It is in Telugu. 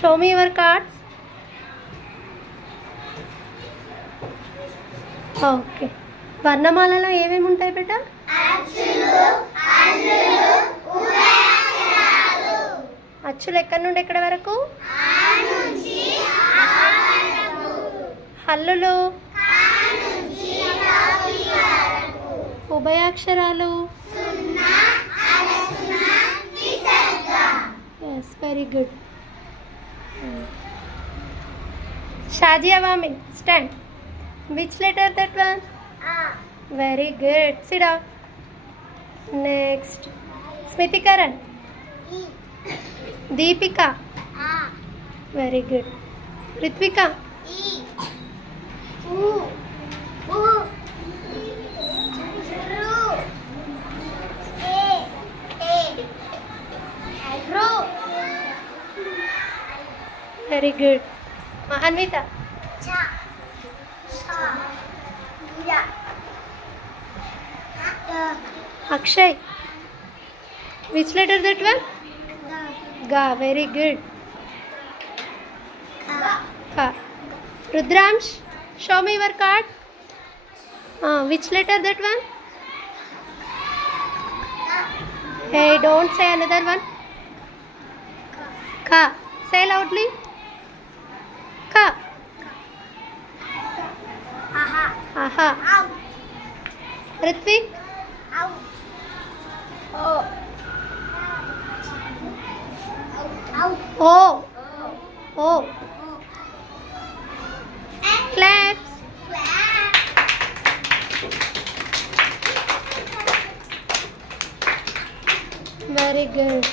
Show me your cards. Okay, వర్ణమాలలో ఏమేమి ఉంటాయి బేట? అచ్చులు ఎక్కడి నుండి ఎక్కడి వరకు? హల్లులు, ఉభయాక్షరాలు. Yes, very good. షాజియా వామిన్, stand. Which letter that one? Very good. Sit down. Next. Smriti Karan. Deepika. Very good. Ritvika. Very good. Mahanvita. Akshay. Which letter that one? Ga. Very good. Ka. Rudramsh, show me your card. Which letter that one? Hey, don't say another one. Ka. Say loudly. Ka. Aha. Ritvik. Oh. Oh. Claps. Very good.